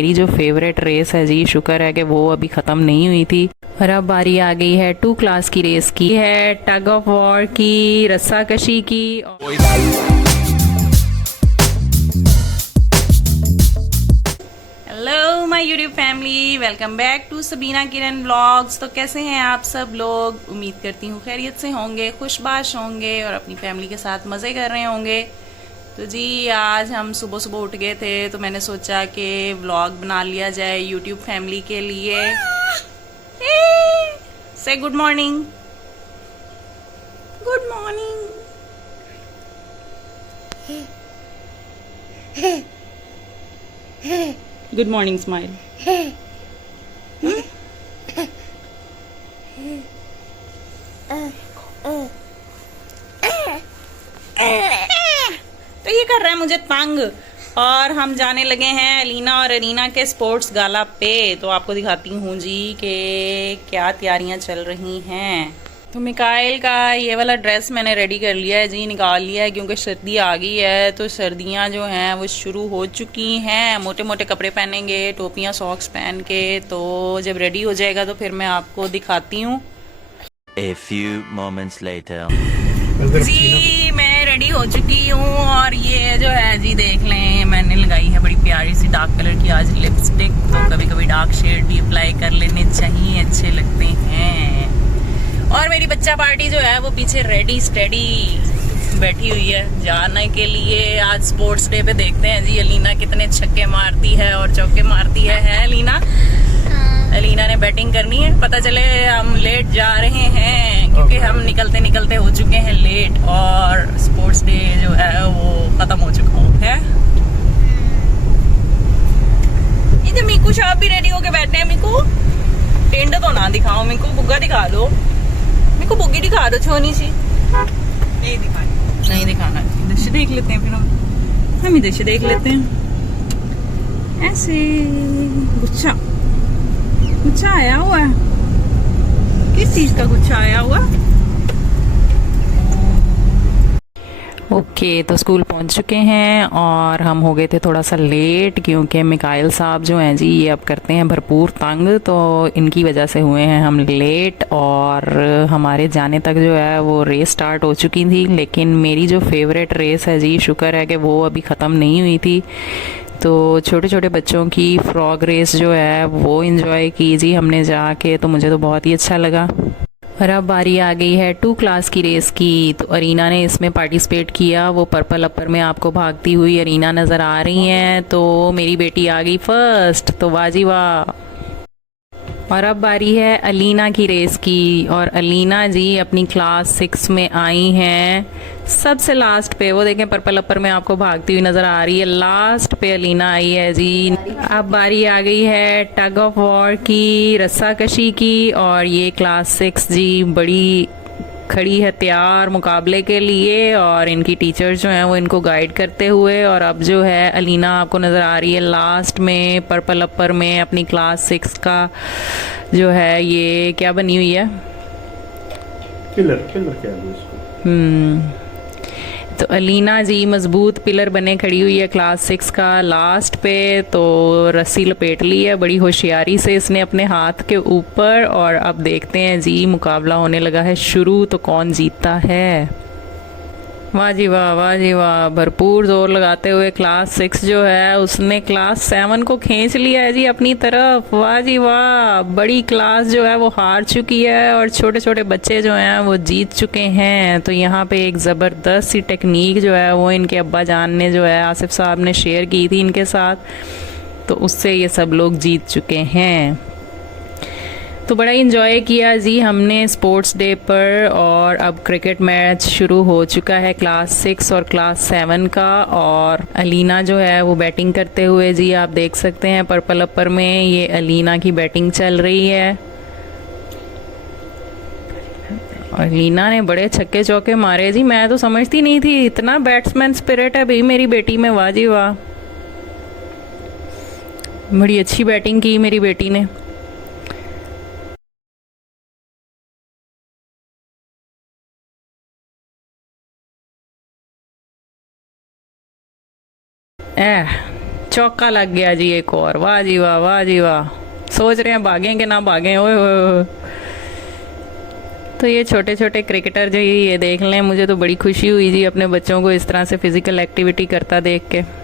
मेरी जो favourite race है जी, शुक्र है कि वो अभी ख़त्म नहीं हुई थी। और अब बारी आ गई है 2 क्लास की रेस की, है टग ऑफ वॉर की, रस्साकशी की। Hello my YouTube family, welcome back to Sabina Kiran vlogs. तो कैसे हैं आप सब लोग? उम्मीद करती हूँ खैरियत से होंगे, खुशबाश होंगे और अपनी फैमिली के साथ मज़े कर रहे होंगे। तो जी आज हम सुबह सुबह उठ गए थे तो मैंने सोचा कि व्लॉग बना लिया जाए यूट्यूब फैमिली के लिए। से good morning, good morning. Good morning smile. तो ये कर रहा है मुझे तंग। और हम जाने लगे हैं अलीना और अरीना के स्पोर्ट्स गाला पे। तो आपको दिखाती हूँ जी कि क्या तैयारियां चल रही हैं। तो मिकाइल का ये वाला ड्रेस मैंने रेडी कर लिया है जी, निकाल लिया है क्योंकि सर्दी आ गई है। तो सर्दियां जो हैं वो शुरू हो चुकी हैं। मोटे मोटे कपड़े पहनेंगे, टोपियां सॉक्स पहन के। तो जब रेडी हो जाएगा तो फिर मैं आपको दिखाती हूँ। A few moments later. जी मैं रेडी हो चुकी हूँ और ये जो है जी देख लें, मैंने लगाई है बड़ी प्यारी सी डार्क कलर की आज लिपस्टिक। तो कभी कभी डार्क शेड भी अप्लाई कर लेने चाहिए, अच्छे लगते हैं। और मेरी बच्चा पार्टी जो है वो पीछे रेडी स्टेडी बैठी हुई है जाने के लिए। आज स्पोर्ट्स डे पे देखते हैं जी अलीना कितने छक्के मारती है और चौके मारती है अलीना? अलीना ने बैटिंग करनी है। पता चले हम लेट जा रहे हैं क्योंकि हम निकलते निकलते हो चुके हैं लेट और स्पोर्ट्स डे जो है वो खत्म हो चुका है। ये जो मीकू शॉप भी रेडी होके बैठे हैं। मीकू टेंड तो ना दिखाओ, मीकू बुग्गा दिखा दो, मीकू बुग्गी दिखा दो छोनी सी। नहीं दिखानी, नहीं दिखाना। दृश्य देख लेते हैं, फिर हम ही दृश्य देख लेते हैं। ऐसे गुच्छा गुच्छा आया हुआ है। किस चीज का गुच्छा आया हुआ? ओके तो स्कूल पहुंच चुके हैं और हम हो गए थे थोड़ा सा लेट क्योंकि मिकाइल साहब जो हैं जी ये अब करते हैं भरपूर तंग। तो इनकी वजह से हुए हैं हम लेट और हमारे जाने तक जो है वो रेस स्टार्ट हो चुकी थी। लेकिन मेरी जो फेवरेट रेस है जी, शुक्र है कि वो अभी ख़त्म नहीं हुई थी। तो छोटे छोटे बच्चों की फ्रॉग रेस जो है वो इन्जॉय की जी हमने जाके, तो मुझे तो बहुत ही अच्छा लगा। और अब बारी आ गई है 2 क्लास की रेस की। तो अरीना ने इसमें पार्टिसिपेट किया। वो पर्पल अपर में आपको भागती हुई अरीना नज़र आ रही हैं। तो मेरी बेटी आ गई फर्स्ट, तो वाह जी वाह। और अब बारी है अलीना की रेस की और अलीना जी अपनी क्लास 6 में आई हैं सबसे लास्ट पे। वो देखें पर्पल अपर में आपको भागती हुई नजर आ रही है, लास्ट पे अलीना आई है जी। अब बारी आ गई है टग ऑफ वॉर की, रस्साकशी की। और ये क्लास 6 जी बड़ी खड़ी है तैयार मुकाबले के लिए और इनकी टीचर्स जो हैं वो इनको गाइड करते हुए। और अब जो है अलीना आपको नज़र आ रही है लास्ट में पर्पल अपर में अपनी क्लास 6 का जो है ये क्या बनी हुई है, पिलर पिलर क्या है इसको? तो अलीना जी मजबूत पिलर बने खड़ी हुई है क्लास 6 का लास्ट पे। तो रस्सी लपेट ली है बड़ी होशियारी से इसने अपने हाथ के ऊपर। और अब देखते हैं जी मुकाबला होने लगा है शुरू, तो कौन जीतता है। वाह जी वाह, वाह जी वाह। भरपूर जोर लगाते हुए क्लास 6 जो है उसने क्लास 7 को खींच लिया है जी अपनी तरफ। वाह जी वाह, बड़ी क्लास जो है वो हार चुकी है और छोटे छोटे बच्चे जो हैं वो जीत चुके हैं। तो यहाँ पे एक ज़बरदस्त सी टेक्निक जो है वो इनके अब्बा जान ने जो है आसिफ साहब ने शेयर की थी इनके साथ, तो उससे ये सब लोग जीत चुके हैं। तो बड़ा इंजॉय किया जी हमने स्पोर्ट्स डे पर। और अब क्रिकेट मैच शुरू हो चुका है क्लास 6 और क्लास 7 का। और अलीना जो है वो बैटिंग करते हुए जी आप देख सकते हैं पर्पल अपर में ये अलीना की बैटिंग चल रही है। और अलीना ने बड़े छक्के चौके मारे जी, मैं तो समझती नहीं थी इतना बैट्समैन स्पिरिट है भाई मेरी बेटी में। वाह जी वाह, बड़ी अच्छी बैटिंग की मेरी बेटी ने। चौका लग गया जी एक और, वाह जी वाह, वाह जी वाह। सोच रहे हैं भागें कि ना भागें, ओए ओए ओए। तो ये छोटे छोटे क्रिकेटर जो ये देख लें, मुझे तो बड़ी खुशी हुई जी अपने बच्चों को इस तरह से फिजिकल एक्टिविटी करता देख के।